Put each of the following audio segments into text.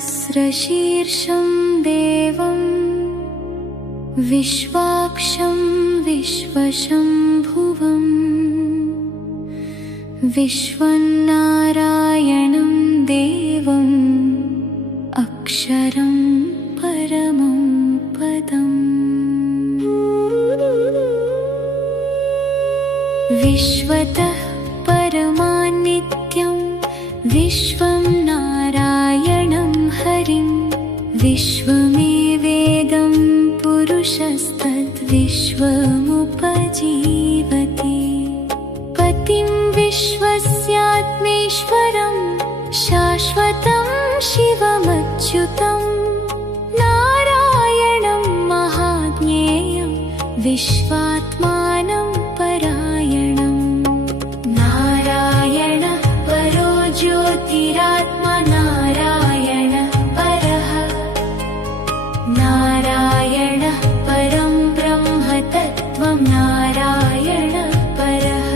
सहस्रशीर्षं देवं विश्वाक्षं विश्वशम्भुवं विश्वन्नारायणं देवम् अक्षरं परमं पदम् विश्वतः परमान्नित्यं विश्वं नारायणं हरिं विश्वमेवेदं पुरुषस्तद्विश्वमुपजीवति पतिं विश्वस्यात्मेश्वरं शाश्वतं शिवमच्युतं नारायणं महाज्ञेयं विश्वात्मानं परायणं नारायण परो ज्योतिरात्मा नारायण परः नारायण परं ब्रह्म तत्त्वं नारायण परः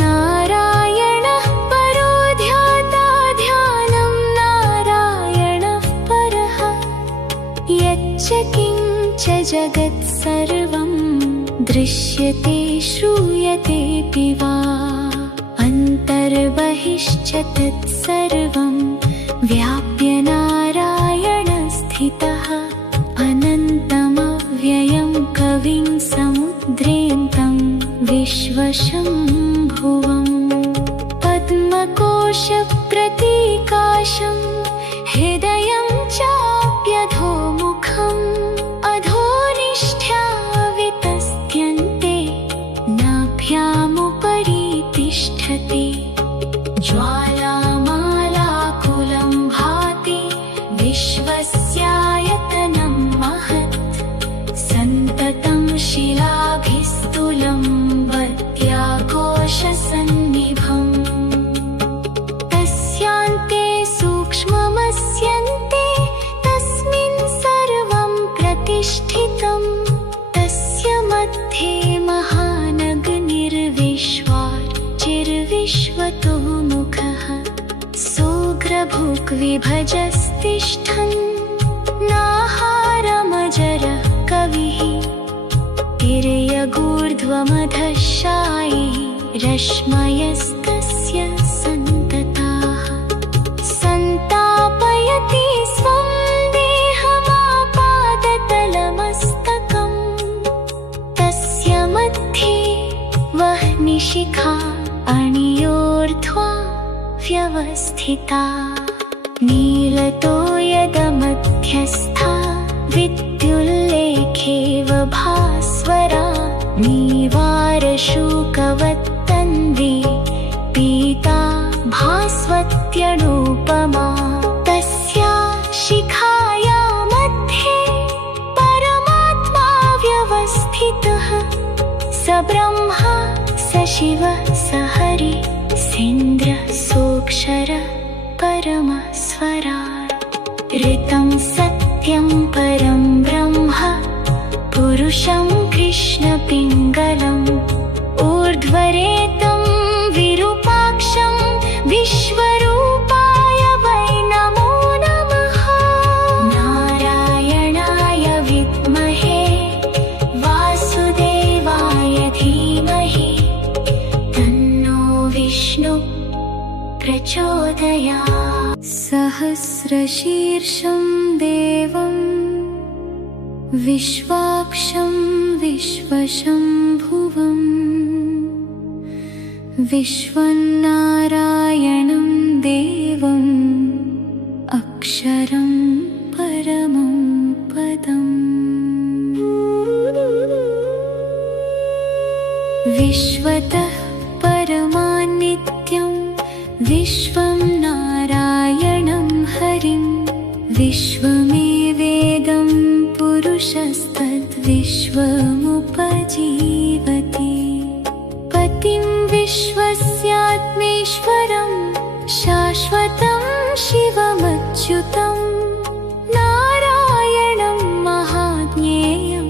नारायण परो ध्याता ध्यानं नारायण परः यच्च किञ्च जगत् सर्वं दृश्यते श्रूयतेऽपि वा अन्तर्बहिश्च तत्सर्वं व्याप्य नारायण स्थितः अनन्तमव्ययं कविं समुद्रेऽन्तं विश्वशम्भुवं पद्मकोशप्रतीकाशं हृदयं चाप्यधोमुखम् अधोनिष्ठ्या वितस्त्यन्ते नाभ्यामुपरि तिष्ठति ज्वालामालाकुलं भाति विश्वस्यायतनं महत् सन्ततं शिलाभिस्तुलं वत्याकोशसन्निभम् तस्यान्ते सूक्ष्ममस्यन्ते तस्मिन् सर्वं प्रतिष्ठितं तस्य मध्ये महानगनिर्विश्वाचिर्विश्वतो मुखः सोऽग्रभुग्विभजस्तिष्ठन् नाहारमजरः कविः तिर्यगूर्ध्वमधःशायी रश्मयस्तस्य सन्तताः सन्तापयति स्वं देहमापादतलमस्तकम् तस्य मध्ये वह्निशिखा अणियोर्ध्वा व्यवस्थिता नीलतो यदमध्यस्था विद्युल्लेखेव भास्वरा नीवारशूकवत्तन्वी पीता भास्वत्यनुपमा तस्या शिखाया मध्ये परमात्मा व्यवस्थितः स ब्रह्मा स शिवः स हरिः सेन्द्रः सोऽक्षरः परमस्वराट् ऋतं सत्यं परं ब्रह्म पुरुषं कृष्णपिङ्गलम् ऊर्ध्वरेतं विरूपाक्षं विश्वरूपाय वै नमो नमः नारायणाय विद्महे वासुदेवाय धीमहि तन्नो विष्णु प्रचोदयात् सहस्रशीर्षं देवं विश्वाक्षं विश्वशम्भुवं विश्वन्नारायणं देवम् अक्षरं परमं पदम् विश्वतः परमान्नित्यं विश्वं नारायणं हरिं विश्वमेवेदं पुरुषस्तद्विश्वमुपजीवति पतिं विश्वस्यात्मेश्वरं शाश्वतं शिवमच्युतं नारायणं महाज्ञेयं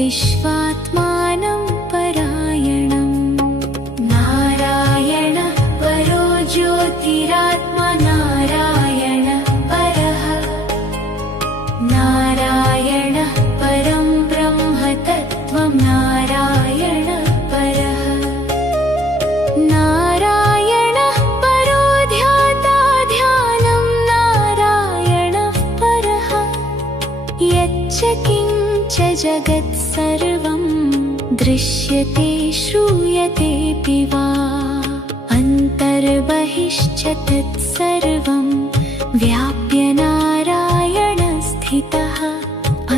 विश्वात्मानं परायणं नारायण परो ज्योतिरात्मा नारायण यच्च किञ्च जगत्सर्वं दृश्यते श्रूयतेऽपि वा अन्तर्बहिश्च तत्सर्वं व्याप्य नारायणस्थितः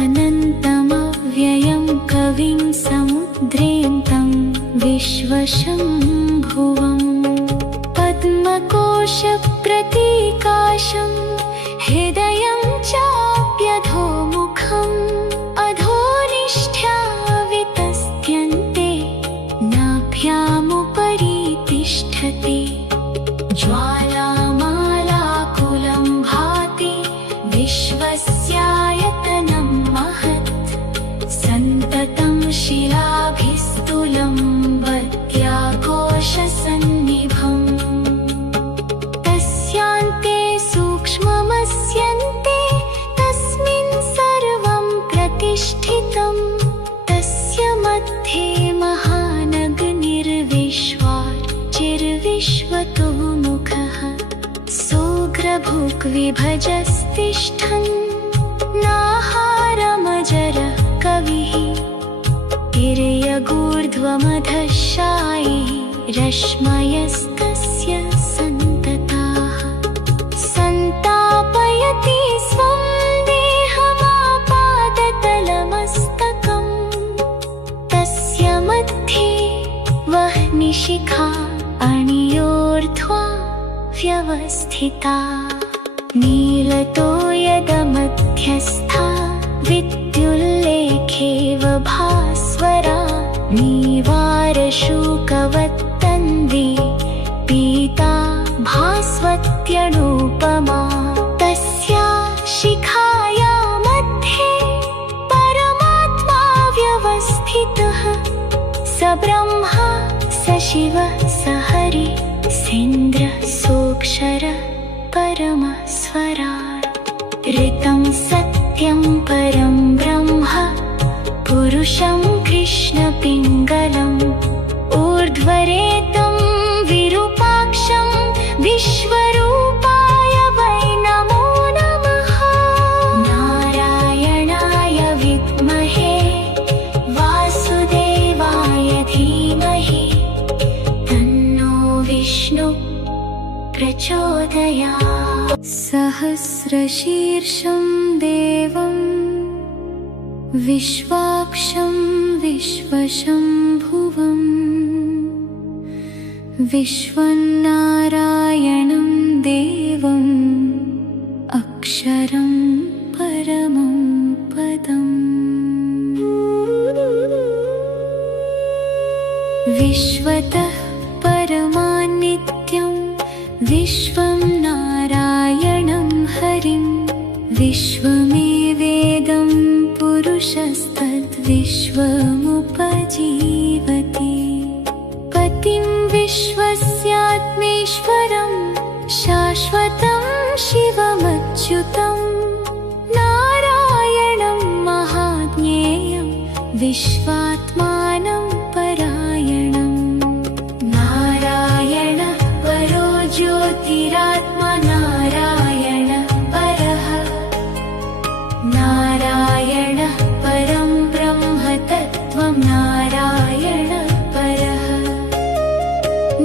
अनन्तमव्ययं कविं समुद्रेऽन्तं विश्वशम्भुवम् पद्मकोशप्रतीकाशं हृदयं चाप्यधोमुखम् अधोनिष्ठ्या वितस्त्यन्ते नाभ्यामुपरि तिष्ठति ज्वालामालाकुलं भाति विश्वस्यायतनं महत् सन्ततं शिलाभिस्तुलं वत्याकोशसन्निभम् तस्यान्ते सूक्ष्ममस्यन्ते तस्मिन् सर्वं प्रतिष्ठितं तस्य मध्ये महानगनिर्विश्वाचिर्विश्वतोमुखः सोऽग्रभुग्विभजस्तिष्ठन् नाहारमजरः कविः तिर्यगूर्ध्वमधःशायी रश्मयस्तस्य सन्तताः सन्तापयति स्वं देहमापादतलमस्तकम् तस्य मध्ये वह्निशिखा अणियोर्ध्वा व्यवस्थिता नीलतो यदमध्यस्था विद्युल्लेखेव भास्वरा नीवारशूकवत्तन्वी पीता भास्वत्यनुपमा तस्या शिखाया मध्ये परमात्मा व्यवस्थितः स ब्रह्मा स शिवः स हरिः सेन्द्रः सोऽक्षरः परमस्वराट् ऋतं सत्यं परं ब्रह्म पुरुषं कृष्णपिङ्गलम् ऊर्ध्वरेतं विरूपाक्षं विश्वरूपाय वै नमो नमः नारायणाय विद्महे वासुदेवाय धीमहि तन्नो विष्णु प्रचोदयात् सहस्रशीर्षं देवं विश्वाक्षं विश्वशम्भुवम् विश्वन्नारायणं देवम् अक्षरं परमं पदम् विश्वतः परमान्नित्यं विश्वं नारायणं हरिं विश्वमेवेदं पुरुषस्तद्विश्वमुपजीवति पतिं विश्वस्यात्मेश्वरं शाश्वतं शिवमच्युतं नारायणं महाज्ञेयं विश्वात्मानं परायणं नारायण परो ज्योतिरात्मा नारायण परः नारायण परं ब्रह्म तत्त्वं नारायण परः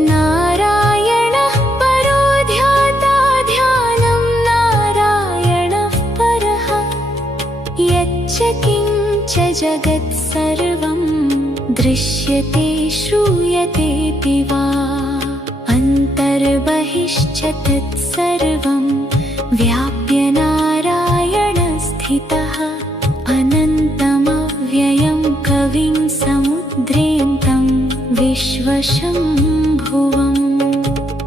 नारायणः परो ध्याता ध्यानं नारायणः परः यच्च किञ्च जगत्सर्वं दृश्यते श्रूयतेऽपि वा अन्तर्बहिश्च तत्सर्वं व्याप्य नारायणस्थितः अनन्तमव्ययं कविं समुद्रेऽन्तं विश्वशम्भुवम्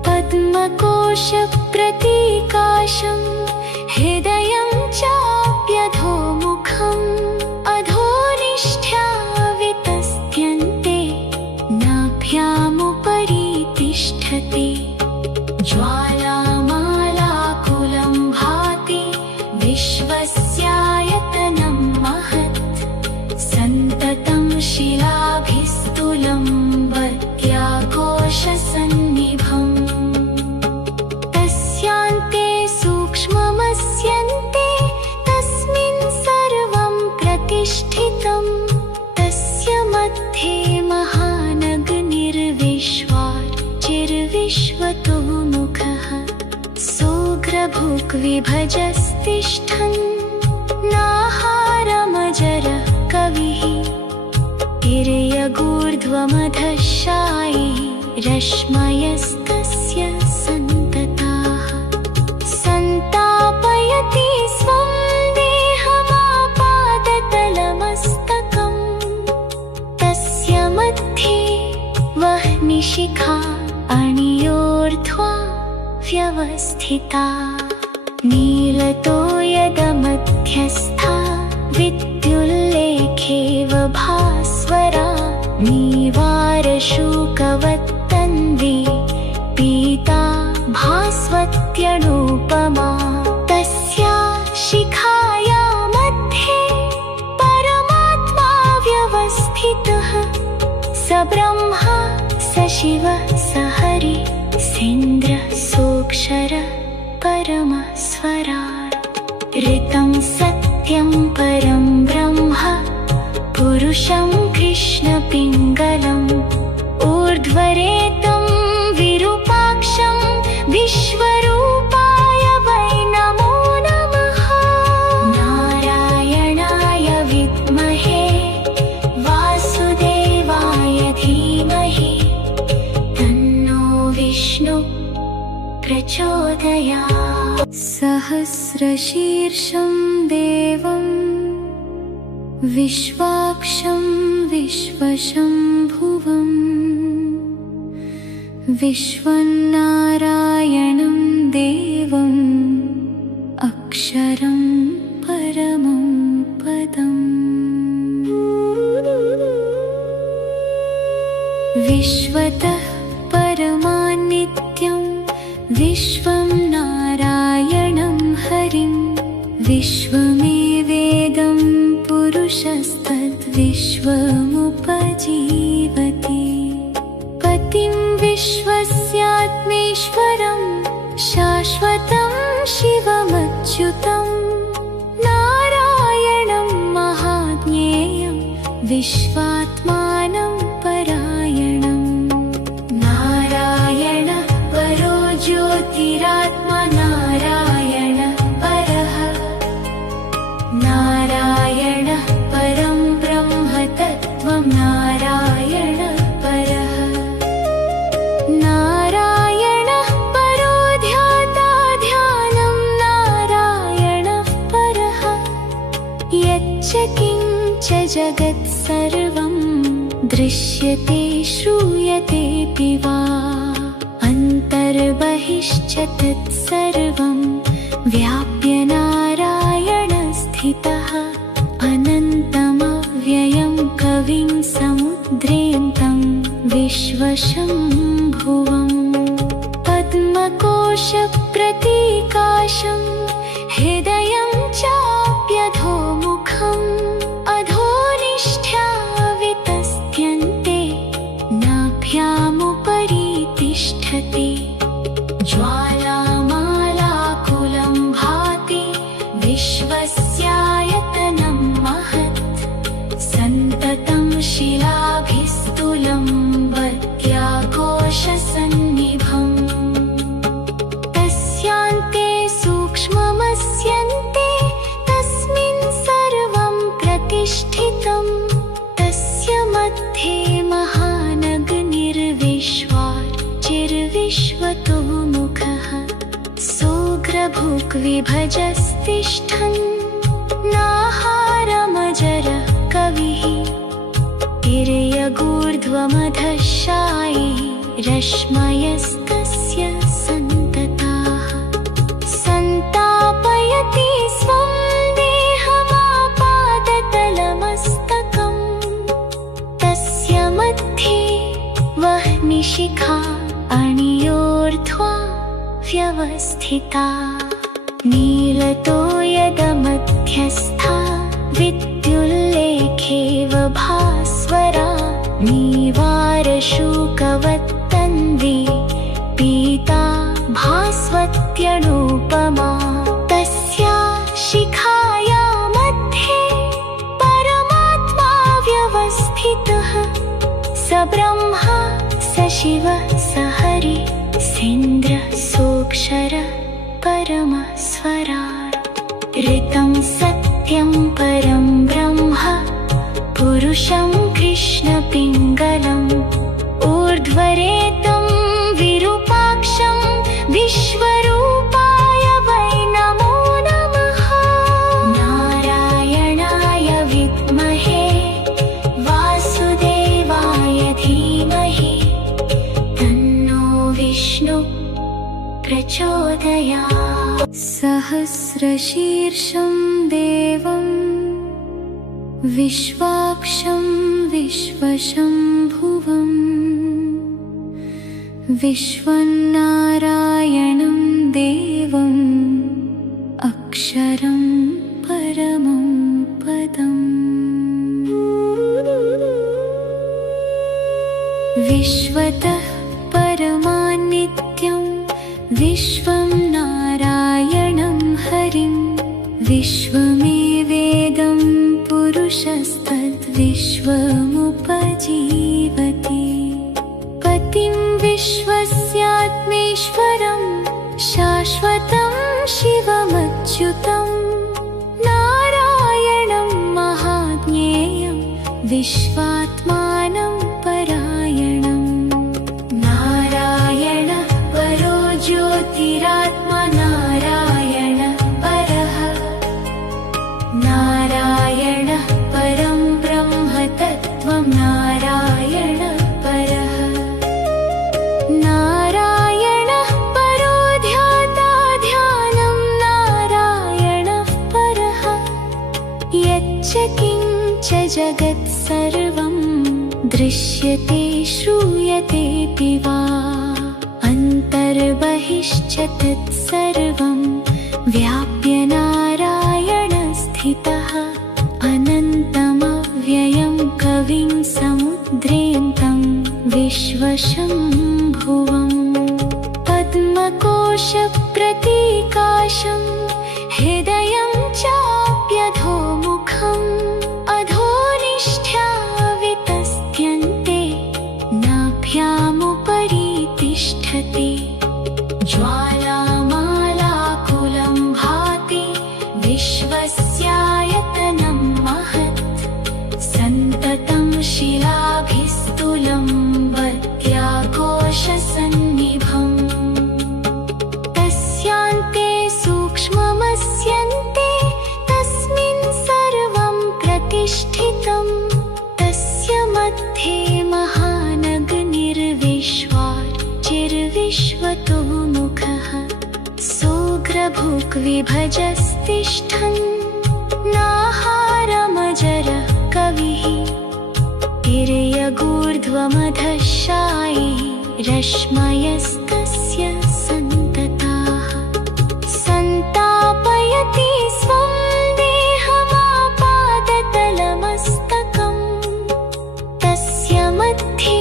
पद्मकोशप्रतीकाशं हृदयं चाप्यधोमुखम् अधोनिष्ठ्या वितस्त्यन्ते नाभ्यामुपरि तिष्ठति ज्वालामालाकुलं भाति विश्वस्यायतनं महत् सन्ततं शिलाभिस्तुलं वत्याकोशसन्निभम् तस्यान्ते सूक्ष्ममस्यन्ते तस्मिन् सर्वं प्रतिष्ठितम् तस्य मध्ये महानगनिर्विश्वाचिर्विश्वतोमुखः सोग्रभुग्विभजस्तिष्ठन् नाहारमजरः कविः तिर्यगूर्ध्वमधःशायी रश्मयस्तस्य सन्तताः सन्तापयति स्वं देहमापादतलमस्तकम् तस्य मध्ये वह्निशिखा अणियोर्ध्वा व्यवस्थिता नीलतो यदमध्यस्था विद्युल्लेखेव भास्वरा नीवारशूकवत्तन्वी पीता भास्वत्यनुपमा तस्या शिखाया मध्ये परमात्मा व्यवस्थितः स ब्रह्मा स शिवः स हरिः सेन्द्रः सोऽक्षरः परमस्वराट् ऋतं सत्यं परं ब्रह्म पुरुषं कृष्णपिङ्गलम् ऊर्ध्वरेतं विरूपाक्षं विश्वरूपाय वै नमो नमः नारायणाय विद्महे वासुदेवाय धीमहि तन्नो विष्णु प्रचोदयात् सहस्रशीर्षं देवं विश्वाक्षं विश्वशम्भुवम् विश्वन्नारायणं देवम् अक्षरं परमं पदम् विश्वतः परमान्नित्यं विश्वं नारायणं हरिं विश्वमेवेदं पुरुषस्तद्विश्वमुपजीवति पतिं विश्वस्यात्मेश्वरं शाश्वतं शिवमच्युतं नारायणं महाज्ञेयं विश्वात्मानं परायणं नारायण परो ज्योतिरात्मा नारायण परः नारायण परं ब्रह्म तत्त्वं नारायण परः नारायण परो ध्याता ध्यानं नारायण परः यच्च किञ्च जगत् सर्वं दृश्यते श्रूयतेऽपि वा अन्तर्बहिश्च तत्सर्वं व्याप्य नारायण स्थितः अनन्तमव्ययं कविं समुद्रेऽन्तं विश्वशम्भुवम् पद्मकोशप्रतीकाशं हृदयं चाप्यधोमुखम् अधोनिष्ठ्या वितस्त्यन्ते नाभ्यामुपरि तिष्ठति ज्वालामालाकुलं भाति विश्वस्यायतनं महत् सन्ततं शिलाभिस्तुलं वत्याकोशसन्निभम् तस्यान्ते सूक्ष्ममस्यन्ते तस्मिन् सर्वं प्रतिष्ठितं तस्य मध्ये महानगनिर्विश्वाचिर्विश्वतोमुखः सोग्रभुग्विभजस्तिष्ठन् नाहारमजरः कविः तिर्यगूर्ध्वमधःशायी रश्मयस्तस्य सन्तताः सन्तापयति स्वं देहमापादतलमस्तकम् तस्य मध्ये वह्निशिखा अणियोर्ध्वा व्यवस्थिता नीलतो यदमध्यस्था विद्युल्लेखेव भास्वरा नीवारशूकवत्तन्वी पीता भास्वत्यनुपमा तस्या शिखाया मध्ये परम ब्रह्मा स शिवः स हरि सेन्द्र सोऽक्षर परमस्वराट् ऋतं सत्यं परं ब्रह्म पुरुषं कृष्णपिङ्गलम् ऊर्ध्वरेतं विरूपाक्षं विश्वरूपाय वै नमो नमः। नारायणाय विद्महे वासुदेवाय धीमहि तन्नो विष्णु प्रचोदयात्। सहस्रशीर्षं देवं विश्वाक्षं विश्वशम्भुवम् विश्वन्नारायणं देवम् अक्षरं परमं पदम् विश्वतः परमान्नित्यं विश्वं नारायणं हरिं विश्वमेवेदं पुरुषस्तद्विश्वमुपजीवति पतिं विश्वस्यात्मेश्वरं शाश्वतं शिवमच्युतं नारायणं महाज्ञेयं विश्वात्मानं परायणं। नारायण परो ज्योतिरात्मा नारायण परः नारायण परं ब्रह्म तत्त्वं नारायण परः नारायणः परो ध्याता ध्यानं नारायणः परः यच्च किञ्च जगत् सर्वं दृश्यते श्रूयतेऽपि वा अन्तर्बहिश्च तत्सर्वं व्याप्य नारायणस्थितः अनन्तमव्ययं कविं समुद्रेन्तं विश्वशम्भुवम् पद्मकोशप्रतीकाशं हृदयं चाप्यधोमुखम् अधोनिष्ठ्या वितस्त्यन्ते नाभ्यामुपरि तिष्ठति ज्वालामालाकुलं भाति विश्वस्यायतनं महत् सन्ततं शिलाभिस्तुलं वत्याकोशसन्निभम् तस्यान्ते सूक्ष्ममस्यन्ते तस्मिन् सर्वं प्रतिष्ठितं तस्य मध्ये महानगनिर्विश्वाचिर्विश्वतो मुखः सोऽग्रभुग्विभजस्तिष्ठन् नाहारमजरः कविः तिर्यगूर्ध्वमधःशायी रश्मयस्तस्य सन्तताः सन्तापयति स्वं देहमापादतलमस्तकम् तस्य मध्ये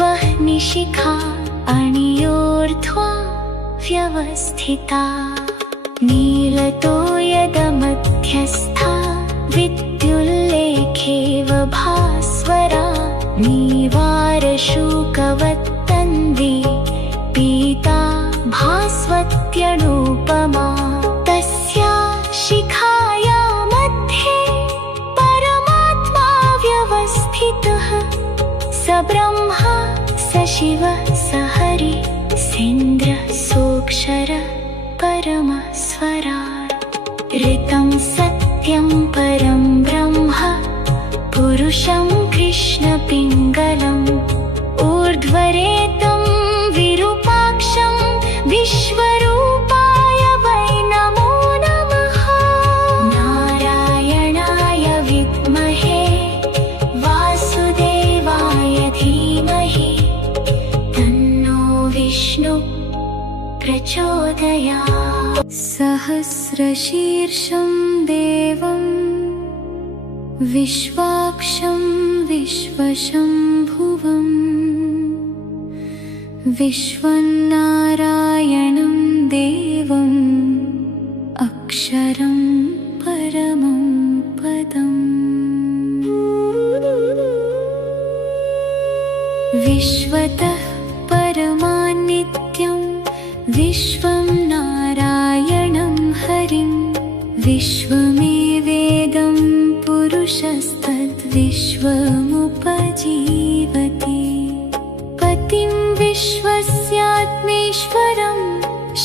वह्निशिखा अणियोर्ध्वा व्यवस्थिता नीलतो यदमध्यस्था विद्युल्लेखेव भास्वरा नीवारशूकवत्तन्वी पीता भास्वत्यनुपमा तस्या शिखाया मध्ये परमात्मा व्यवस्थितः स ब्रह्मा स शिवः स हरि सेन्द्र सोऽक्षर परमस्वराट् ऋतं सत्यं परं ब्रह्म पुरुषं कृष्णपिङ्गलम् ऊर्ध्वरेतं विरूपाक्षं विश्वरूपाय वै नमो नमः। नारायणाय विद्महे वासुदेवाय धीमहि तन्नो विष्णु प्रचोदयात्। सहस्रशीर्षं देवं विश्वाक्षं विश्वशम्भुवम् विश्वन्नारायणं देवम् अक्षरं परमं पदम् पुरुषस्तद्विश्वमुपजीवति पतिं विश्वस्यात्मेश्वरं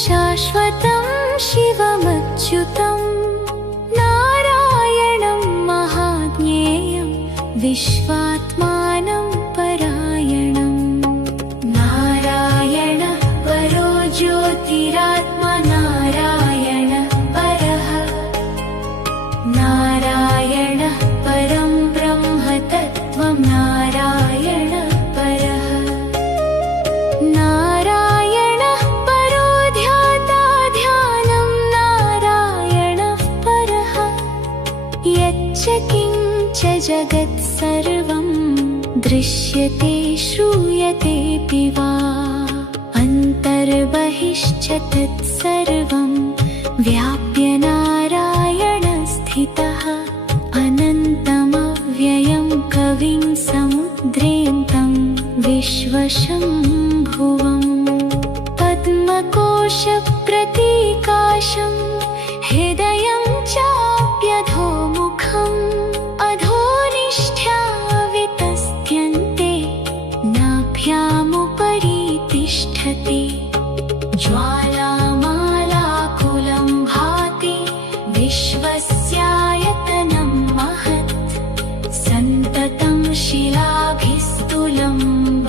शाश्वतं शिवमच्युतं नारायणं महाज्ञेयं विश्वात्मानं परायणं नारायणः परो ज्योतिरात्मा नारायणः परः नारायणः परं ब्रह्म तत्त्वं नारायणः परः नारायणः परो ध्याता ध्यानं नारायणः परः यच्च किञ्च जगत् सर्वं दृश्यते श्रूयतेऽपि वा अन्तर्बहिश्च तत्सर्वं व्याप्य नारायणस्थितः अनन्तमव्ययं कविं समुद्रेऽन्तं विश्वशम्भुवम् पद्मकोशप्रतीकाशं हृदयं चाप्यधोमुखम् अधोनिष्ठ्या वितस्त्यन्ते नाभ्यामुपरि तिष्ठति ज्वालामालाकुलं भाति विश्वस्यायतनं महत् सन्ततं शिलाभिस्तुलं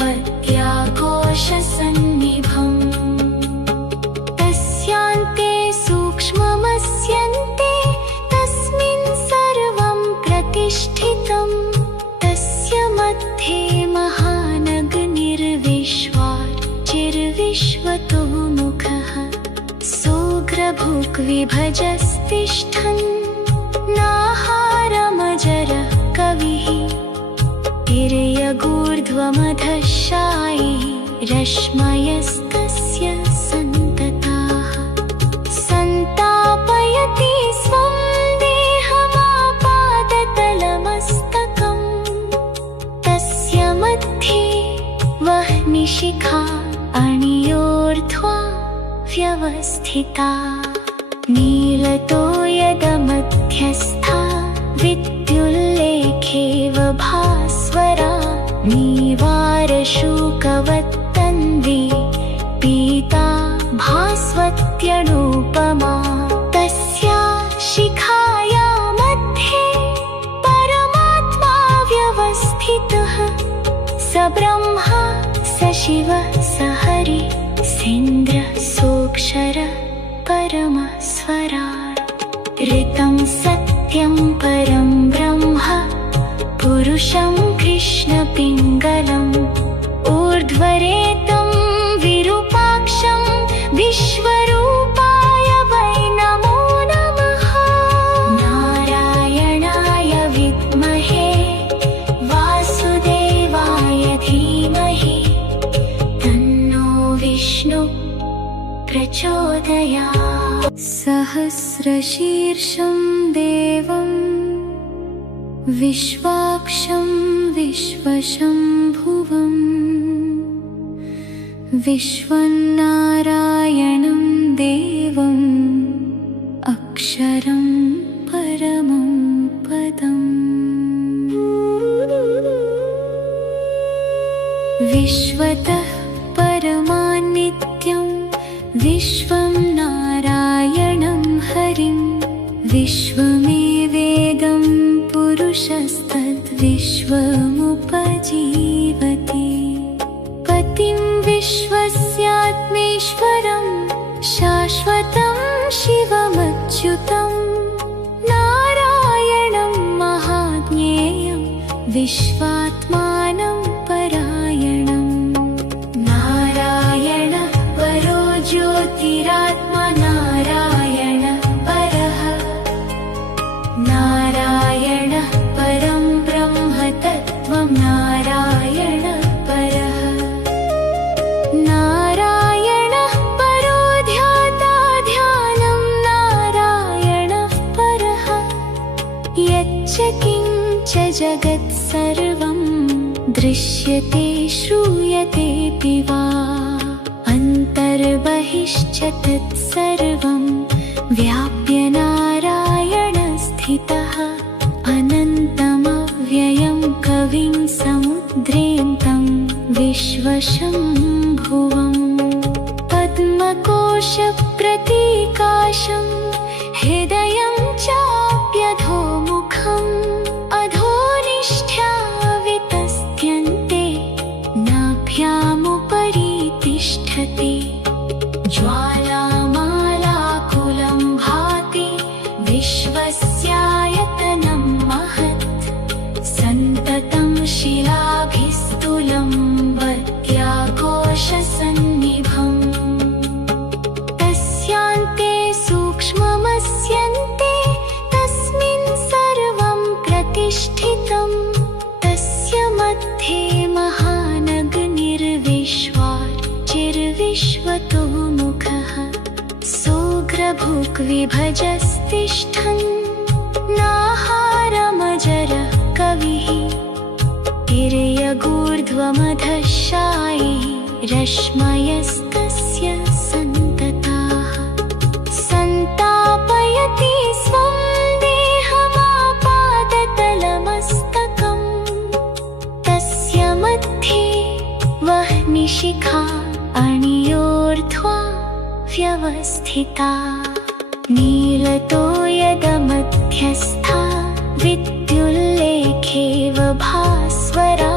वत्याकोशसन्निभम् तस्यान्ते सूक्ष्ममस्यन्ते तस्मिन् सर्वं प्रतिष्ठितं तस्य मध्ये महानगनिर्विश्वाचिर्विश्वतो मुखः सोऽग्रभुग्विभजस्तिष्ठन् नाहारमजरः कविः तिर्यगूर्ध्वमधःशायी रश्मयस्तस्य सन्तताः सन्तापयति स्वं देहमापादतलमस्तकम् तस्य मध्ये वह्निशिखा अणियोर्ध्वा व्यवस्थिता नीलतो यदमध्यस्था विद्युल्लेखेव भास्वरा नीवारशूकवत्तन्वी पीता भास्वत्यनुपमा तस्या शिखाया मध्ये परमात्मा व्यवस्थितः स ब्रह्मा स शिवः स हरिः सेन्द्रः सोऽक्षरः परमस्वराट् ऋतं सत्यं परं ब्रह्म पुरुषं कृष्णपिङ्गलम् ऊर्ध्वरेतं विरूपाक्षं विश्वरूपाय वै नमो नमः नारायणाय विद्महे वासुदेवाय धीमहि तन्नो विष्णु प्रचोदयात् सहस्रशीर्षं देवं विश्वाक्षं विश्वशम्भुवम् विश्वन्नारायणं देवम् अक्षरं परमं पदम् विश्वतः परमान्नित्यं विश्वं नारायणं हरिं विश्वमेवेदं पुरुषस्तद्विश्वमुपजीवति पतिं विश्वस्यात्मेश्वरं शाश्वतं शिवमच्युतं नारायणं महाज्ञेयं विश्वात्मानं परायणं नारायणः परो ज्योतिरात्मा नारायणः परः नारायणः परं ब्रह्म तत्त्वं नारायणः परः नारायणः परो ध्याता ध्यानं नारायणः परः यच्च किञ्च जगत् सर्वं दृश्यते श्रूयतेऽपि वा अन्तर्बहिश्च तत्सर्वं व्याप्य नारायणस्थितः अनन्तम् अव्ययं कविं समुद्रेऽन्तं विश्वशम्भुवम् पद्मकोशप्रतीकाशं हृदयं चाप्यधोमुखम् अधोनिष्ठ्या वितस्त्यन्ते नाभ्यामुपरि तिष्ठति ज्वालामालाकुलं भाति विश्वस्यायतनं महत् सन्ततं शिलाभिस्तुलं वत्याकोशसन्निभम् तस्यान्ते सूक्ष्ममस्यन्ते तस्मिन् सर्वं प्रतिष्ठितं तस्य मध्ये महानगनिर्विश्वाचिर्विश्वतोमुखः सोऽग्रभुग्विभजस्तिष्ठन् नाहारमजरः कविः तिर्यगूर्ध्वमधश्शायी रश्मयस्तस्य सन्तताः सन्तापयति स्वं देहमापादतलमस्तकम् तस्य मध्ये वह्निशिखा अणियोर्ध्वा व्यवस्थिता नीलतो यदमध्यस्था विद्युल्लेखेव भास्वरा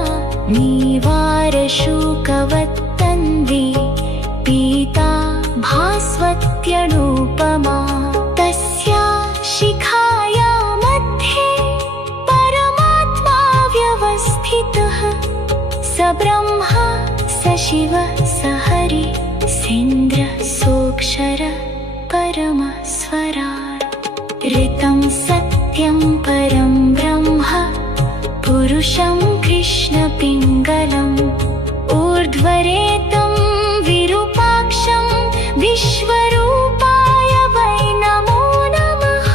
नीवारशूकवत्तन्वी पीता भास्वत्यनुपमा तस्या शिखाया मध्ये परमात्मा व्यवस्थितः स ब्रह्मा स शिवः स हरिः सेन्द्रः सोऽक्षरः परमस्वराट् ऋतं सत्यं परं ब्रह्म पुरुषं कृष्णपिङ्गलम् ऊर्ध्वरेतं विरूपाक्षं विश्वरूपाय वै नमो नमः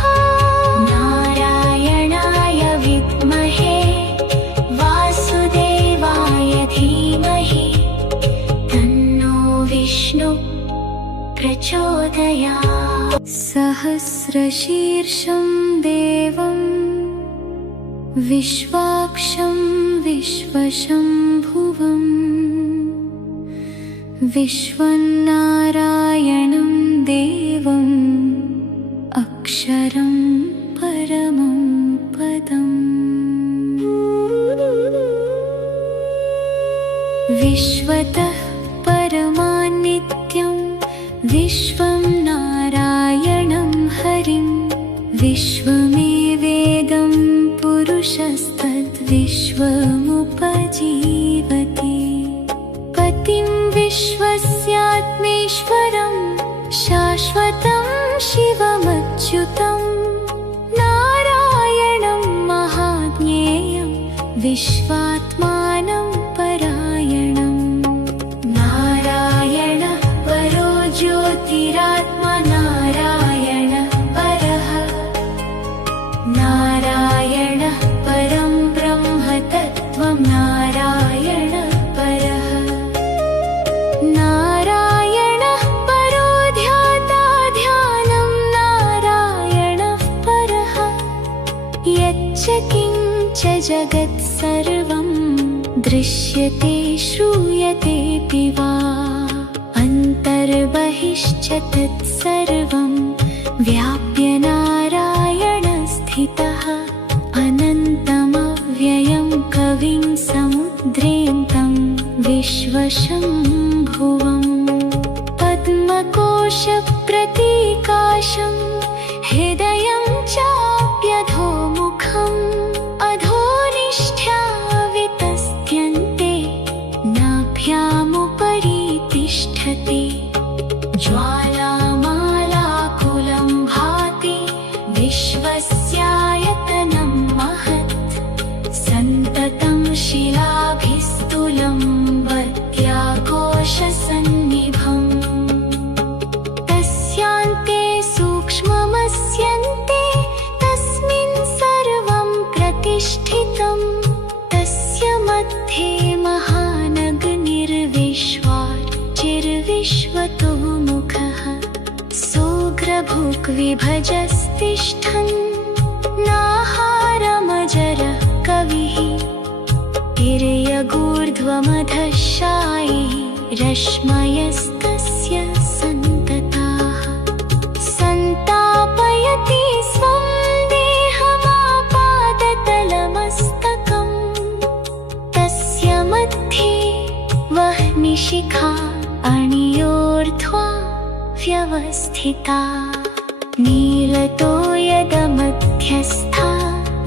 नारायणाय विद्महे वासुदेवाय धीमहि तन्नो विष्णु प्रचोदयात् सहस्रशीर्षं देवं विश्वाक्षं विश्वशम्भुवम् विश्वन्नारायणं देवम् अक्षरं परमं पदम् विश्वतः परमान्नित्यं विश्वं नारायणं हरिं विश्वमेवेदं पुरुषस्तद्विश्वमुपजीवति पतिं विश्वस्यात्मेश्वरं शाश्वतं शिवमच्युतं नारायणं महाज्ञेयं विश्वात्मानं परायणं नारायण परो ज्योतिरात्मा नारायण परः नारायण परं ब्रह्म तत्त्वं नारायण परः नारायणः परो ध्याता ध्यानं नारायणः परः यच्च किञ्च जगत् सर्वं दृश्यते श्रूयतेऽपि वा अन्तर्बहिश्च तत्सर्वं व्याप्य नारायणस्थितः अनन्तमव्ययं कविं समुद्रेऽन्तं विश्वशम्भुवम् पद्मकोशप्रतीकाशं हृदयं चाप्यधोमुखम् अधोनिष्ठ्या वितस्त्यन्ते नाभ्यामुपरि तिष्ठति ज्वालामालाकुलं भाति विश्वस्यायतनं महत् सन्ततं शिलाभिस्तुलं वत्याकोशसन्निभम् तस्यान्ते सूक्ष्ममस्यन्ते तस्मिन् सर्वं प्रतिष्ठितं तस्य मध्ये महानगनिर्विश्वाचिर्विश्वतोमुखः सोऽग्रभुग्विभजस्तिष्ठन् नाहारमजरः कविः ऊर्ध्वमधशायी रश्मयस्तस्य सन्तताः सन्तापयति स्वं देहमापादतलमस्तकम् तस्य मध्ये वह्निशिखा अणियोर्ध्वा व्यवस्थिता नीलतो यदमध्यस्था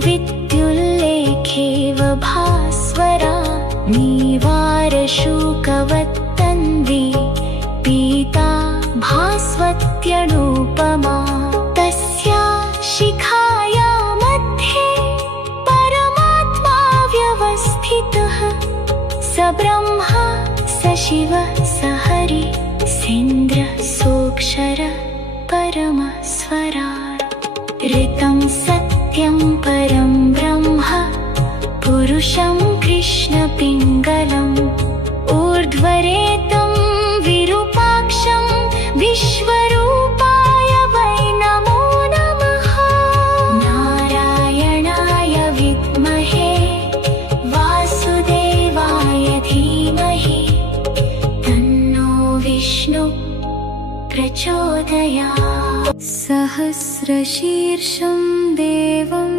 विद्युल्लेखेव भास्वरा नीवारशूकवत्तन्वी पीता भास्वत्यनुपमा तस्या शिखाया मध्ये परमात्मा व्यवस्थितः स ब्रह्मा स शिवः स हरिः सेन्द्रः सोऽक्षरः परमस्वराट् ऋतं सत्यं परं ब्रह्म पुरुषं कृष्णपिङ्गलम् ऊर्ध्वरेतं विरूपाक्षं विश्वरूपाय वै नमो नमः नारायणाय विद्महे वासुदेवाय धीमहि तन्नो विष्णु प्रचोदयात् सहस्रशीर्षं देवं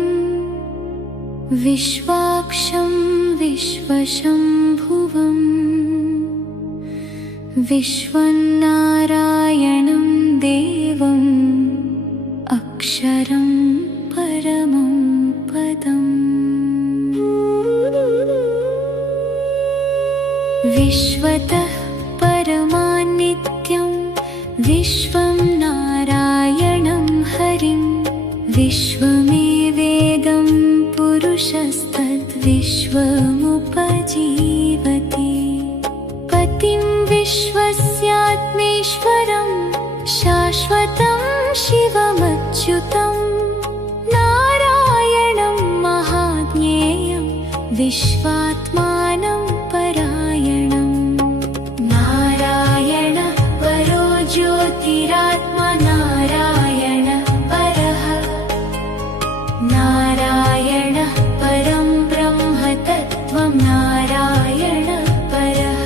विश्वाक्षं विश्वशम्भुवं विश्वन्नारायणं देवम् अक्षरं परमं पदम् विश्वतः परमान्नित्यं विश्वं नारायणं हरिं विश्वमेवेदं पुरुषस्तद्विश्वमुपजीवति पतिं विश्वस्यात्मेश्वरं शाश्वतं शिवमच्युतं नारायणं महाज्ञेयं विश्वात्मानं परायणं नारायण परो ज्योतिरात्मा नारायण परः नारायण परं ब्रह्म तत्त्वं नारायण परः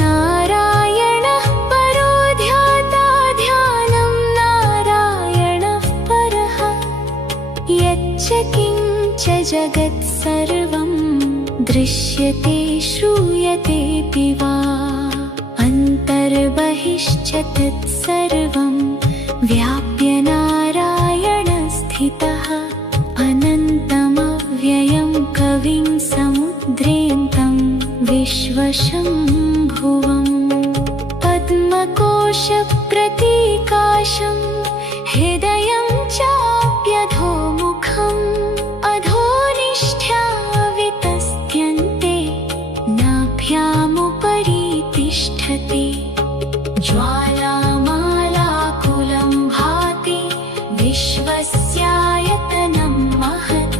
नारायणः परो ध्याता ध्यानं नारायणः परः यच्च किञ्च जगत् सर्वं दृश्यते श्रूयतेऽपि वा अन्तर्बहिश्च तत्सर्वं व्याप्य नारायणस्थितः अनन्तमव्ययं कविं समुद्रेन्तं विश्वशम्भुवं पद्मकोशप्रतीकाशं हृदयं चाप्यधोमुखम् अधोनिष्ठ्या वितस्त्यन्ते नाभ्यामुपरि तिष्ठति ज्वालामालाकुलं भाति विश्वस्यायतनं महत्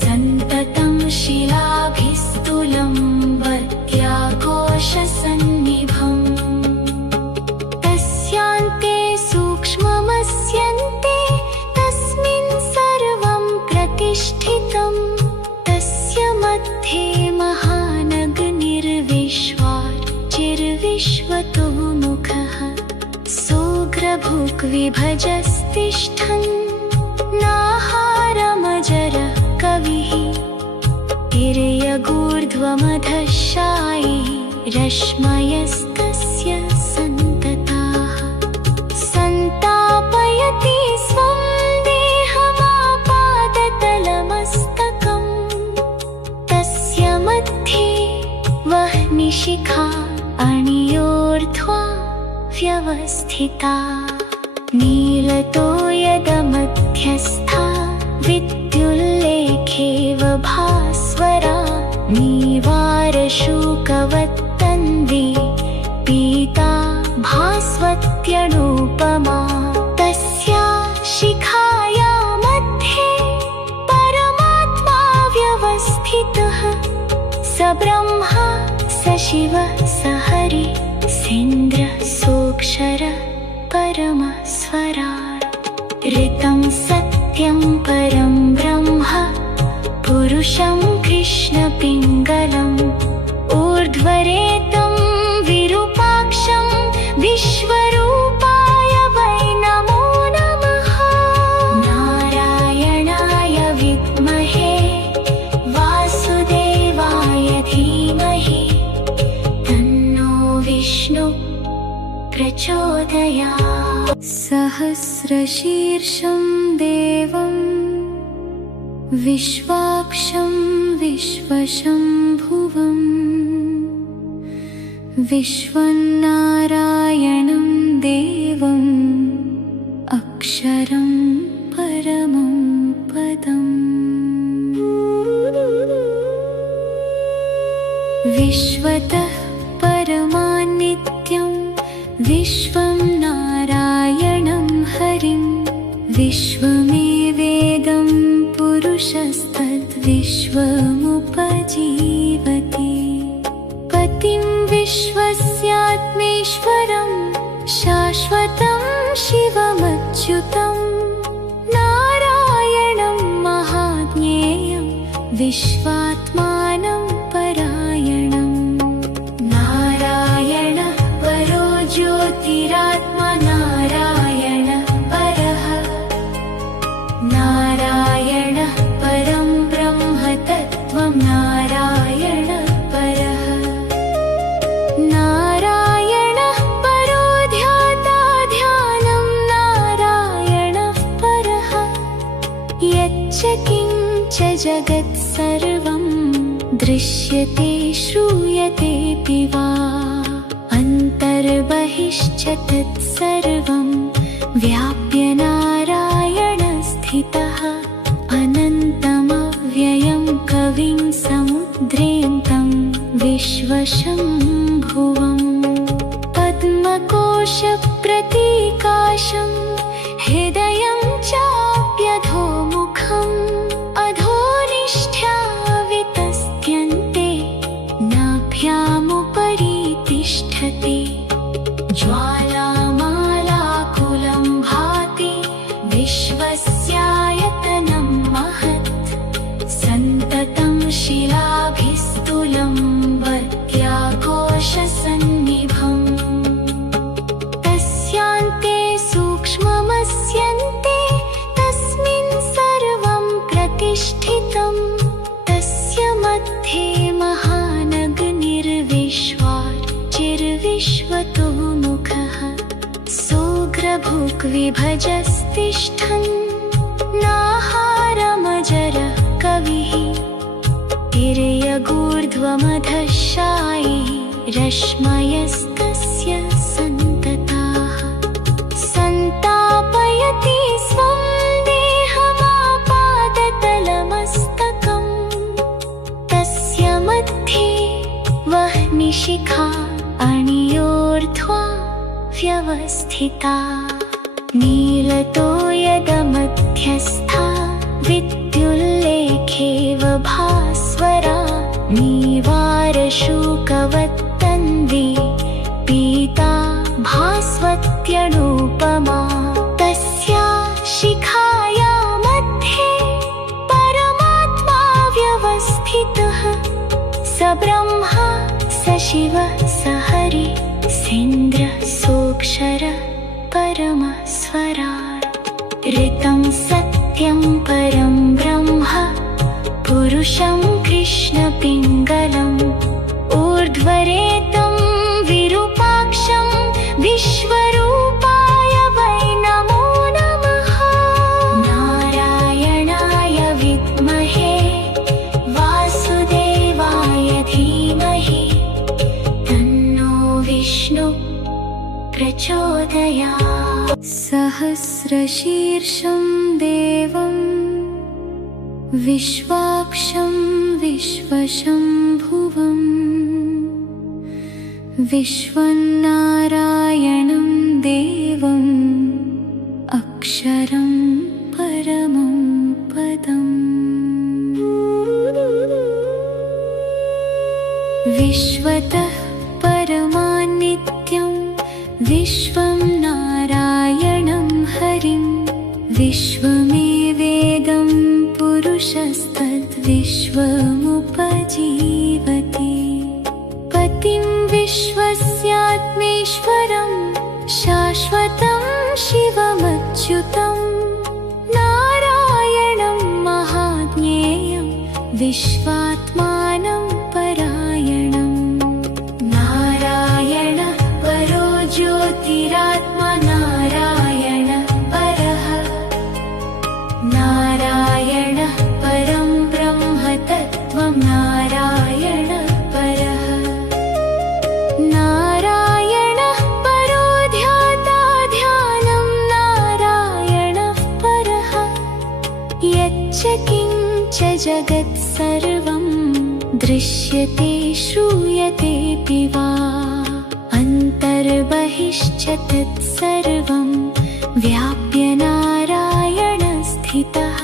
सन्ततं शिलाभिस्तुलं वत्याकोशसन्निभम् तस्यान्ते सूक्ष्ममस्यन्ते तस्मिन् सर्वं प्रतिष्ठितं तस्य मध्ये महानगनिर्विश्वाचिर्विश्वतो मुखः सोऽग्रभुग्विभजस्तिष्ठन् नाहारमजरः कविः तिर्यगूर्ध्वमधशायी रश्मयस्तस्य सन्तताः सन्तापयति स्वं देहमापादतलमस्तकम् तस्य मध्ये वह्निशिखा अणियोर्ध्वा व्यवस्थिता नीलतो यदमध्यस्था विद्युल्लेखेव भास्वरा नीवारशूकवत्तन्वी पीता भास्वत्यनुपमा तस्या शिखाया मध्ये परमात्मा व्यवस्थितः स ब्रह्मा स शिवः स हरिः सेन्द्रः सोऽक्षरः परमस्वराट् ऋतं सत्यं परं ब्रह्म पुरुषं कृष्णपिङ्गलम् प्रचोदयात्। सहस्रशीर्षं देवं विश्वाक्षं विश्वशम्भुवम् विश्वन्नारायणं देवम् अक्षरं परमं पदम्। विश्वतः परमान्नित्यं विश्वं नारायणं हरिं विश्वमेवेदं पुरुषस्तद्विश्वमुपजीवति। पतिं विश्वस्यात्मेश्वरं शाश्वतं शिवमच्युतं नारायणं महाज्ञेयं विश्वात्मानं परायणम्। नारायण परो ज्योतिरात्मा नारायण परः। नारायण परं ब्रह्म तत्त्वं नारायण परः। नारायण परो ध्याता ध्यानं नारायण परः। यच्च किञ्च जगत् सर्वं दृश्यते श्रूयतेऽपि वा अन्तर्बहिश्च तत्सर्वं व्याप्य नारायण स्थितः। अनन्तमव्ययं कविं समुद्रेऽन्तं विश्वशम्भुवम्। पद्मकोशप्रतीकाशं हृदयं चाप्यधोमुखम् अधोनिष्ठ्यावितस्त्यन्ते नाभ्यामुपरि तिष्ठति। ज्वालामालाकुलं भाति विश्वस्यायतनं महत् सन्ततं शिलाभिस्तुलं वत्याकोशसन्निभम्। तस्यान्ते सूक्ष्ममस्यन्ते तस्मिन् सर्वं प्रतिष्ठितं। तस्य मध्ये महानगनिर्विश्वाचिर्विश्वतो मुखः सोऽग्रभुग्विभजस्तिष्ठन् नाहारमजरः कविः। तिर्यगूर्ध्वमधःशायी रश्मयस्तस्य सन्तताः। सन्तापयति स्वं देहमापादतलमस्तकम्। तस्य मध्ये वह्निशिखा अणियोर्ध्वा व्यवस्थिता। नीलतो यदमध्यस्था विद्युल्लेखेव भास्वरा। नीवारशूकवत्तन्वी पीता भास्वत्यनुपमा। तस्या शिखाया मध्ये परमात्मा व्यवस्थितः। स ब्रह्मा स शिवः स हरिः सेन्द्रः सोऽक्षरः परमस्वराट्। ऋतं सत्यं परं ब्रह्म पुरुषं कृष्णपिङ्गलम् ऊर्ध्वरेतं विरूपाक्षं विश्वरूपाय वै नमो नमः। नारायणाय विद्महे वासुदेवाय धीमहि तन्नो विष्णु प्रचोदयात्। सहस्रशीर्षं देवं विश्वाक्षं विश्वशम्भुवम् विश्वन्नारायणं देवम् अक्षरं परमं पदम्। विश्वतः परमान्नित्यं विश्वं नारायणं हरिं विश्वमेवेदं पुरुषस्तद्विश्वमुपजीवति। पतिं विश्वस्यात्मेश्वरं शाश्वतं शिवमच्युतं नारायणं महाज्ञेयं विश्वात्मानं परायणम्। नारायण परो ज्योतिरा यच्च किञ्च जगत् सर्वं दृश्यते श्रूयतेऽपि वा अन्तर्बहिश्च तत्सर्वं व्याप्य नारायणस्थितः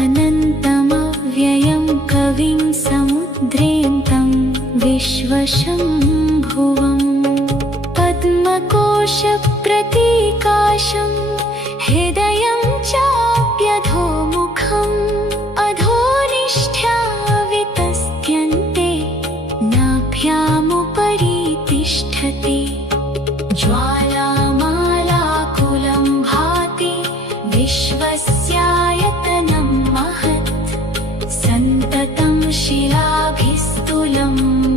अनन्तमव्ययं कविं समुद्रेऽन्तं विश्वशम्भुवम् पद्मकोशप्रतीकाशं हृदयं चाप्यधोमुखम् अधोनिष्ठ्या वितस्त्यन्ते नाभ्यामुपरि तिष्ठति ज्वालामालाकुलं भाति विश्वस्यायतनं महत् सन्ततं शिलाभिस्तुलं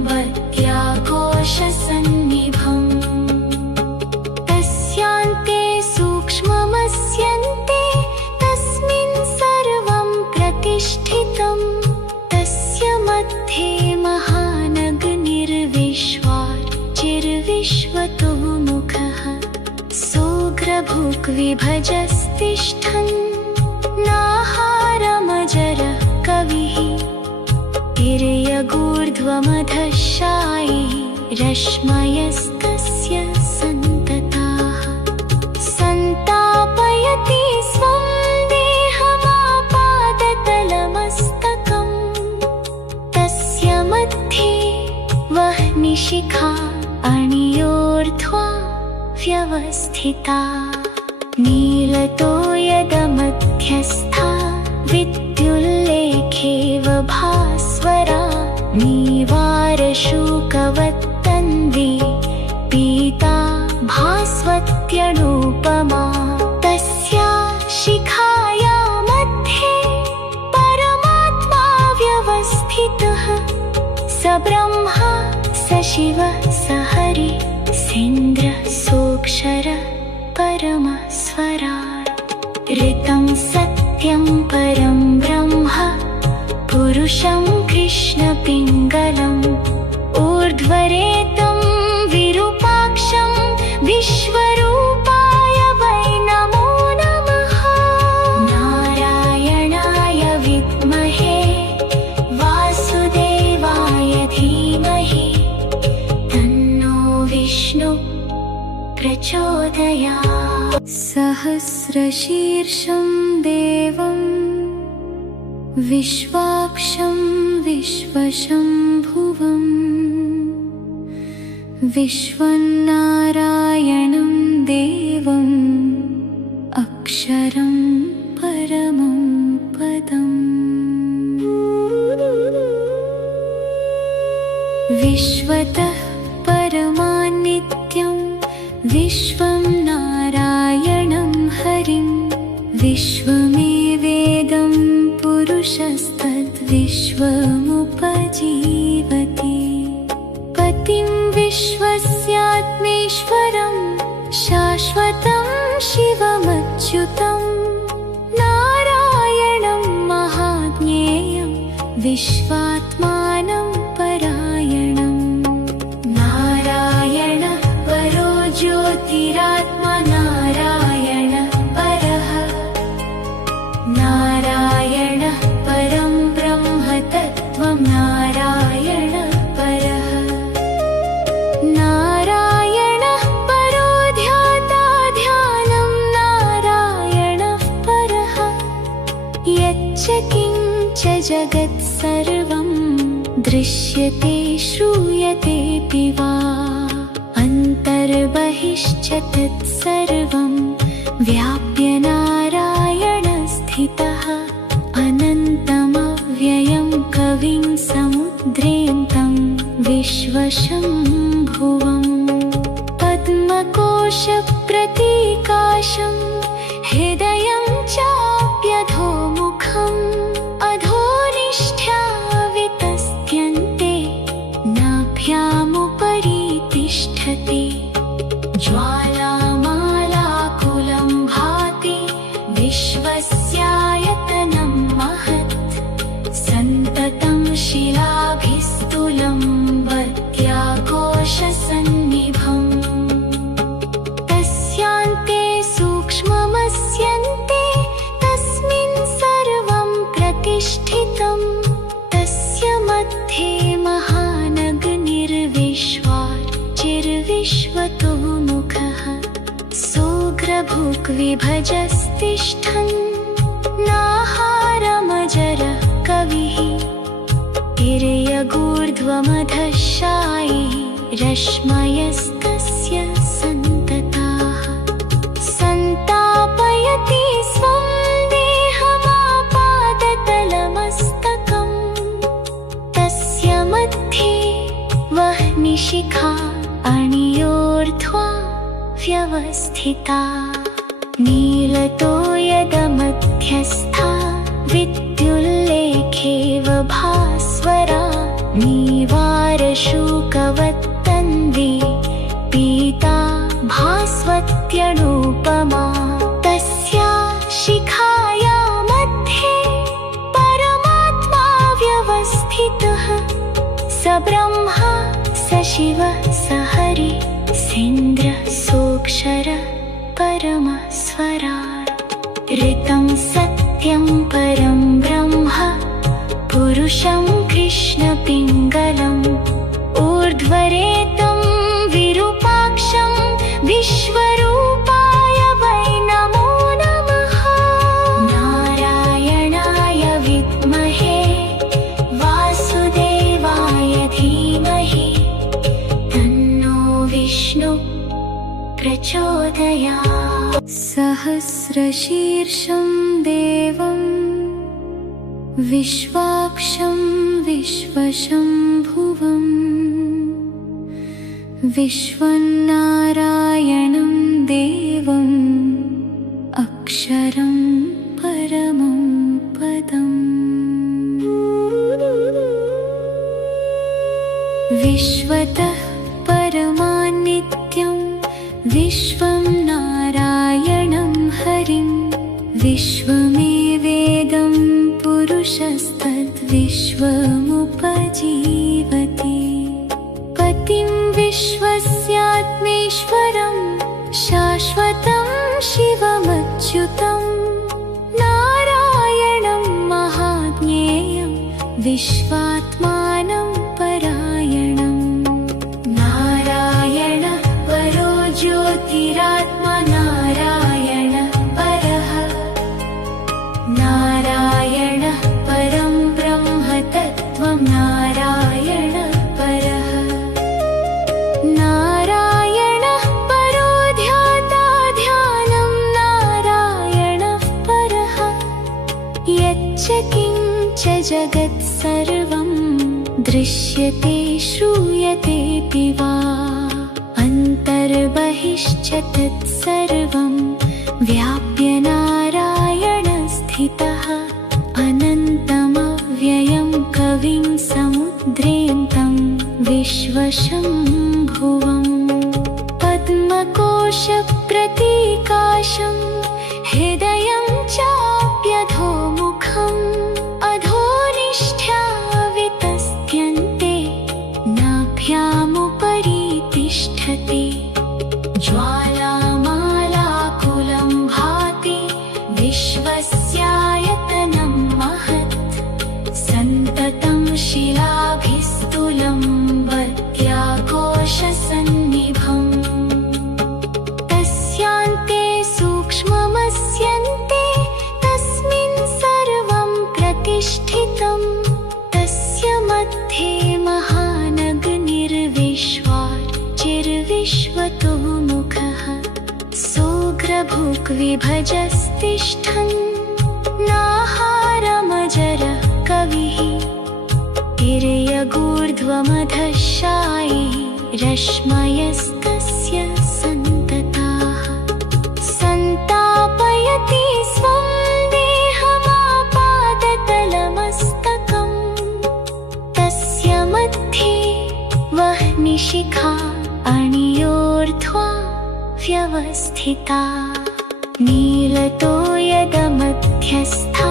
वत्याकोशसन्निभम् तस्यान्ते सूक्ष्ममस्यन्ते तस्मिन् सर्वं प्रतिष्ठितं तस्य मध्ये महानगनिर्विश्वार्चिर्विश्वतो मुखः सोऽग्रभुग्विभजस्तिष्ठन् नाहारमजरः कविः तिर्यगूर्ध्वमधशायी रश्मयस्तस्य सन्तताः सन्तापयति स्वं देहमापादतलमस्तकम् तस्य मध्ये वह्निशिखा अणियोर्ध्वा व्यवस्थिता नीलतो यदमध्यस्था विद्युल्लेखेव भास्वरा नीवारशूकवत्तन्वी पीता भास्वत्यनुपमा तस्या शिखाया मध्ये परमात्मा व्यवस्थितः स ब्रह्मा स शिवः स हरिः सेन्द्रः सोऽक्षरः परमस्वराट् ऋतं सत्यं परं ब्रह्म पुरुषं कृष्णपिङ्गलम् ऊर्ध्वरेतं विरूपाक्षं विश्वरूपाय वै नमो नमः नारायणाय विद्महे वासुदेवाय धीमहि तन्नो विष्णु प्रचोदयात् सहस्रशीर्षं देवं विश्वाक्षं विश्वशम्भुवम् विश्वन्नारायणं देवम् अक्षरं परमं पदम् विश्वतः परमान्नित्यं विश्वं नारायणं हरिं विश्वमेवेदं पुरुषस्तद्विश्वमुपजीवति पतिं विश्वस्यात्मेश्वरं शाश्वतं शिवमच्युतं नारायणं महाज्ञेयं विश्वात्मानं परायणम् नारायण परो ज्योतिरात्मा नारायण परः नारायण परं ब्रह्म तत्त्वं नारायण परः नारायणः परो ध्याता ध्यानं नारायणः परः यच्च किञ्च जगत् सर्वं दृश्यते श्रूयतेऽपि वा अन्तर्बहिश्च तत्सर्वं व्याप्य नारायणस्थितः अनन्तमव्ययं कविं समुद्रेऽन्तं विश्वशम्भुवम् पद्मकोशप्रतीकाशं हृदयं चाप्यधोमुखम् अधोनिष्ठ्या वितस्त्यन्ते नाभ्यामुपरि तिष्ठति ज्वालामालाकुलं भाति विश्वस्यायतनं महत् सन्ततं शिलाभिस्तुलं वत्याकोशसन्निभम् तस्यान्ते सूक्ष्ममस्यन्ते प्रतिष्ठितं तस्य मध्ये महानगनिर्विश्वाचिर्विश्वतोमुखः सोग्रभुग्विभजस्तिष्ठन् नाहारमजरः कविः तिर्यगूर्ध्वमधशायी रश्मयस्तस्य सन्तताः सन्तापयति स्वं देहमापादतलमस्तकं तस्य मध्ये वह्निशिखा अणियोर्ध्वा व्यवस्थिता नीलतो यदमध्यस्था विद्युल्लेखेव भास्वरा नीवारशूकवत्तन्वी पीता भास्वत्यनुपमा तस्या शिखाया मध्ये परमात्मा व्यवस्थितः स ब्रह्मा स शिवः स हरिः सेन्द्रः सोऽक्षरः परमस्वराट् ऋतं सत्यं परं ब्रह्म पुरुषं कृष्णपिङ्गलम् ऊर्ध्वरेतं विरूपाक्षं विश्वरूपाय वै नमो नमः नारायणाय विद्महे वासुदेवाय धीमहि तन्नो विष्णु प्रचोदयात् सहस्रशीर्षं देवं विश्वाक्षं विश्वशम्भुवं विश्वन्नारायणं देवम् अक्षरं परमं पदम् विश्वतः परमान्नित्यं विश्वं नारायणं हरिं विश्वमेवेदं पुरुषस्तद्विश्वमुपजीवति पतिं विश्वस्यात्मेश्वरं शाश्वतं शिवमच्युतं नारायणं महाज्ञेयं विश्वात्मानं परायणं नारायण परो ज्योतिरात्मा नारायण परः नारायण परं ब्रह्म तत्त्वं नारायण परः नारायणः परो ध्याता ध्यानं नारायणः परः यच्च किञ्च जगत् सर्वं दृश्यते श्रूयतेऽपि वा अन्तर्बहिश्च तत्सर्वं व्याप्य नारायणस्थितः अनन्तमव्ययं कविं समुद्रेन्तं विश्वशम्भुवम् पद्मकोशप्रतीकाशं हृदयं चाप्यधोमुखम् अधोनिष्ठ्या वितस्त्यन्ते नाभ्यामुपरि तिष्ठति ज्वालामालाकुलं भाति विश्वस्यायतनं महत् सन्ततं शिलाभिस्तुलं वत्याकोशसन्निभम् तस्यान्ते सूक्ष्ममस्यन्ते तस्मिन् सर्वं प्रतिष्ठितं तस्य मध्ये महानगनिर्विश्वाचिर्विश्वतोमुखः सोग्रभुग्विभजस्तिष्ठन् नाहारमजरः कविः तिर्यगूर्ध्वमधशायी रश्मयस्तस्य सन्तताः सन्तापयति स्वं देहमापादतलमस्तकं तस्य मध्ये वह्निशिखा अणियोर्ध्वा व्यवस्थिता नीलतो यदमध्यस्था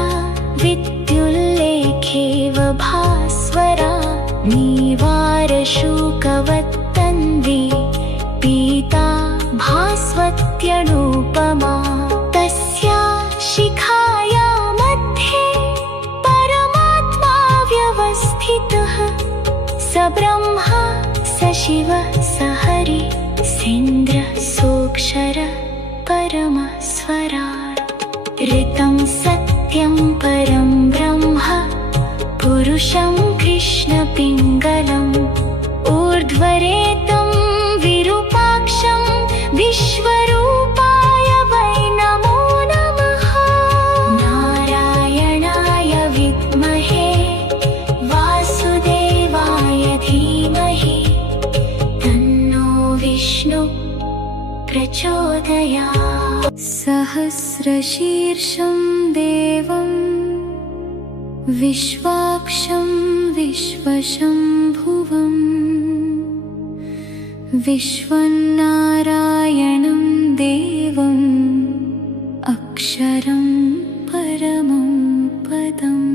विद्युल्लेखेव भास्वरा नीवारशूकवत्तन्वी पीता भास्वत्यनुपमा तस्या शिखाया मध्ये स्थितः स ब्रह्मा स शिवः स हरिः सेन्द्रः सोऽक्षरः परमस्वराट् ऋतं सत्यं परं ब्रह्म पुरुषं कृष्णपिङ्गलम् ऊर्ध्वरेतं विरूपाक्षं विश्वरूपाय वै नमो नमः। नारायणाय विद्महे वासुदेवाय धीमहि तन्नो विष्णुः प्रचोदयात्। सहस्रशीर्षं देवं विश्वाक्षं विश्वशम्भुवम् विश्वन्नारायणं देवम् अक्षरं परमं पदम्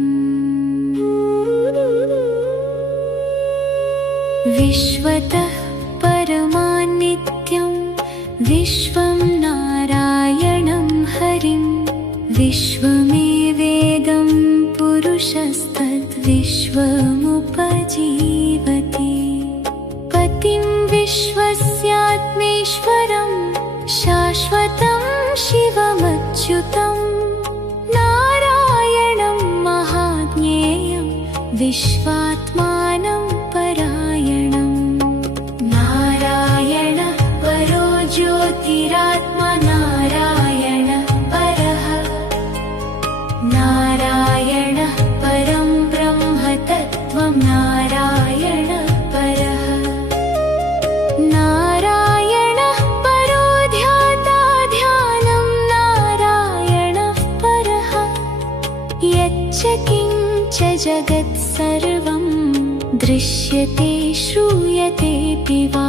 विश्वतः परमान्नित्यं विश्वं नारायणं हरिं विश्वमेवेदं पुरुषस्तद्विश्वमुपजीवति पतिं विश्वस्यात्मेश्वरं शाश्वतं शिवमच्युतं नारायणं महाज्ञेयं विश्वात्मानं परायणं नारायण परो ज्योतिरात्मा नारायण परः नारायण परं ब्रह्म तत्त्वं नारायण परः नारायणः परो ध्याता ध्यानं नारायणः परः यच्च किञ्च जगत् सर्वं दृश्यते श्रूयतेऽपि वा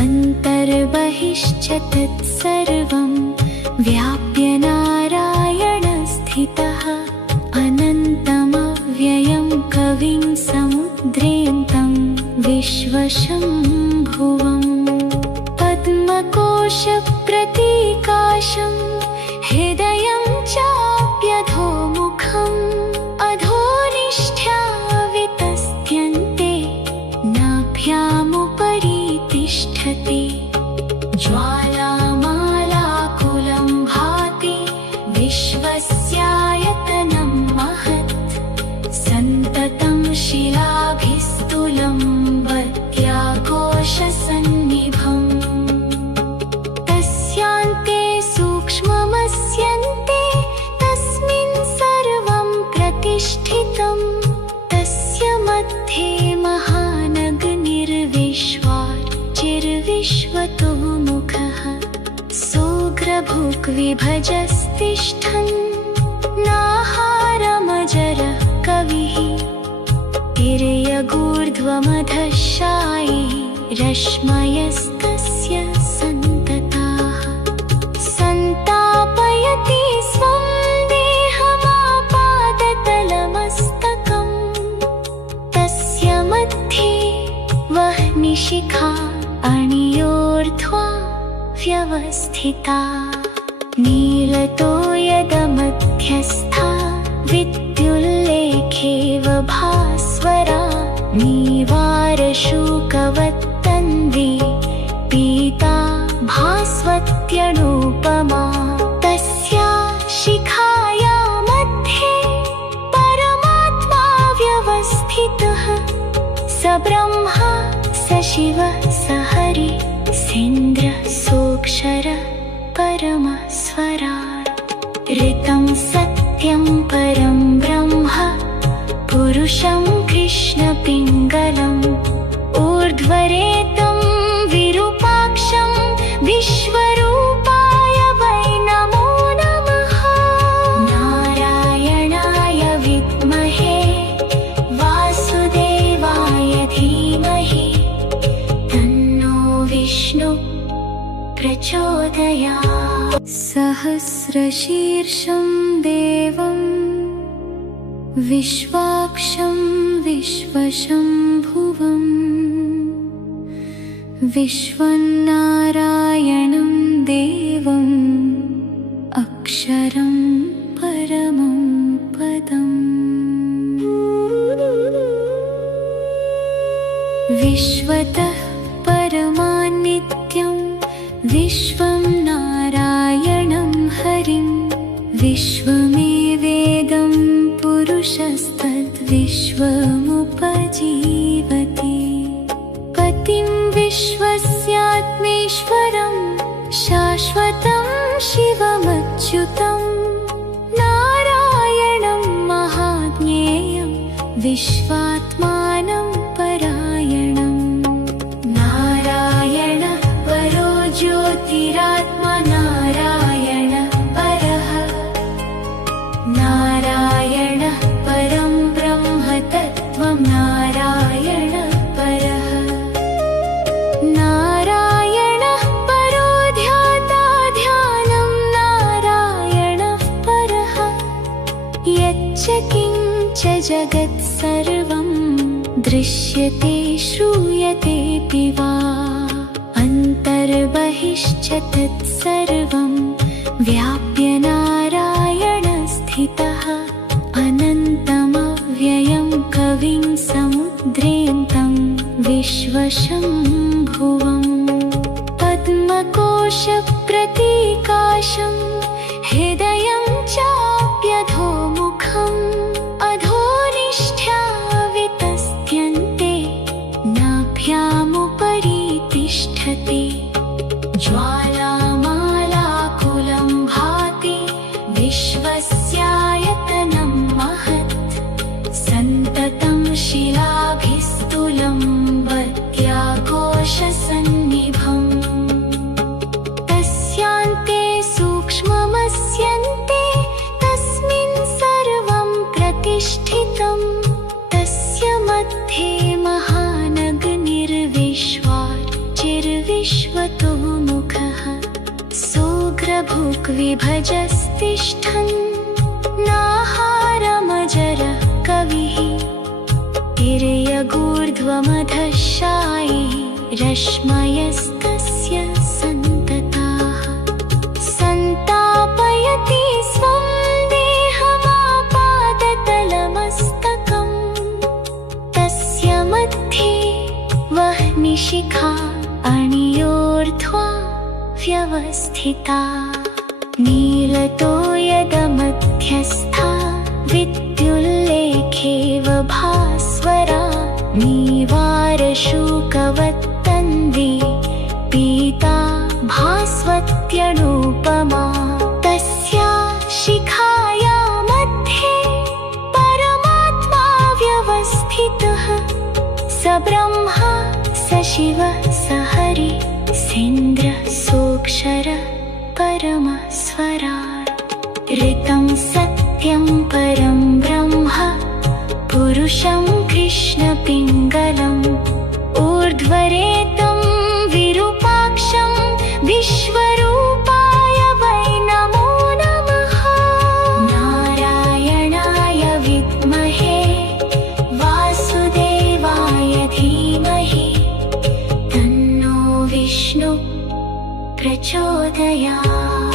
अन्तर्बहिश्च तत्सर्वं व्याप्य नारायणस्थितः अनन्तमव्ययं कविं समुद्रेऽन्तं विश्वशम्भुवम् पद्मकोशप्रतीकाशं हृदयं चाप्यधोमुखम् अधोनिष्ठ्या वितस्त्यन्ते नाभ्यामुपरि तिष्ठति ज्वालामालाकुलं भाति विश्वस्यायतनं महत् सन्ततं शिलाभिस्तुलं वत्याकोशसन्निभम् तस्यान्ते सूक्ष्ममस्यन्ते तस्मिन् सर्वं प्रतिष्ठितं तस्य मध्ये महानगनिर्विश्वाचिर्विश्वतोमुखः सोऽग्रभुग्विभजस्तिष्ठन् नाहारमजरः कविः तिर्यगूर्ध्वमधःशायी रश्मयस्तस्य सन्तताः सन्तापयति स्वं देहमापादतलमस्तकम् तस्य मध्ये वह्निशिखा अणियोर्ध्वा व्यवस्थिता नीलतो यदमध्यस्था विद्युल्लेखेव भास्वरा नीवारशूकवत्तन्वी पीता भास्वत्यनुपमा तस्या शिखाया मध्ये परमात्मा व्यवस्थितः स ब्रह्मा स शिवः स हरिः सेन्द्रः सोऽक्षरः परमस्वराट् ऋतं सत्यं परं ब्रह्म पुरुषं कृष्णपिङ्गलम् ऊर्ध्वरेतं विरूपाक्षं विश्वरूपाय वै नमो नमः। नारायणाय विद्महे वासुदेवाय धीमहि तन्नो विष्णुः प्रचोदयात्। सहस्रशीर्षं देवं विश्वाक्षं विश्वशम्भुवम् विश्वन्नारायणं देवम् अक्षरं परमं पदम् विश्वतः परमान्नित्यं विश्वं नारायणं हरिं विश्वमेवेदं पुरुषस्तद्विश्वमुपजीवति पतिं विश्वस्यात्मेश्वरं शाश्वतं शिवमच्युतं नारायणं महाज्ञेयं विश्वात्मानं परायणं नारायण परो ज्योतिरात्मा नारायण परः नारायण परं ब्रह्म तत्त्वं नारायण परः नारायणः परो ध्याता ध्यानं नारायणः परः यच्च किञ्च जगत्सर्वं दृश्यते श्रूयतेऽपि वा अन्तर्बहिश्च तत्सर्वं व्याप्य नारायणस्थितः अनन्तमव्ययं कविं समुद्रेऽन्तं विश्वशम्भुवम् पद्मकोशप्रतीकाशं हृदयं चाप्यधोमुखम् अधोनिष्ठ्या वितस्त्यन्ते नाभ्यामुपरि तिष्ठति ज्वालामालाकुलं भाति विश्वस्यायतनं महत् सन्ततं शिलाभिस्तुलं वत्याकोशसन्निभम् तस्यान्ते सूक्ष्ममस्यन्ते तस्मिन् सर्वं प्रतिष्ठितं तस्य मध्ये महानगनिर्विश्वाचिर्विश्वतो मुखः सोऽग्रभुग्विभजस्तिष्ठन् नाहारमजरः कविः तिर्यगूर्ध्वमधःशायी रश्मयस्तस्य सन्तताः सन्तापयति स्वं देहमापादतलमस्तकम् तस्य मध्ये वह्निशिखा अणियोर्ध्वा व्यवस्थिता नीलतो यदमध्यस्था विद्युल्लेखेव भास्वरा नीवारशूकवत्तन्वी पीता भास्वत्यनुपमा तस्या शिखाया मध्ये परमात्मा व्यवस्थितः स ब्रह्मा स शिवः स हरिः सेन्द्रः सोऽक्षरः परमस्वराट् ऋतं सत्यं परं ब्रह्म पुरुषं कृष्णपिङ्गलम् ऊर्ध्वरेतं विरूपाक्षं विश्वरूपाय वै नमो नमः नारायणाय विद्महे वासुदेवाय धीमहि तन्नो विष्णु प्रचोदयात्।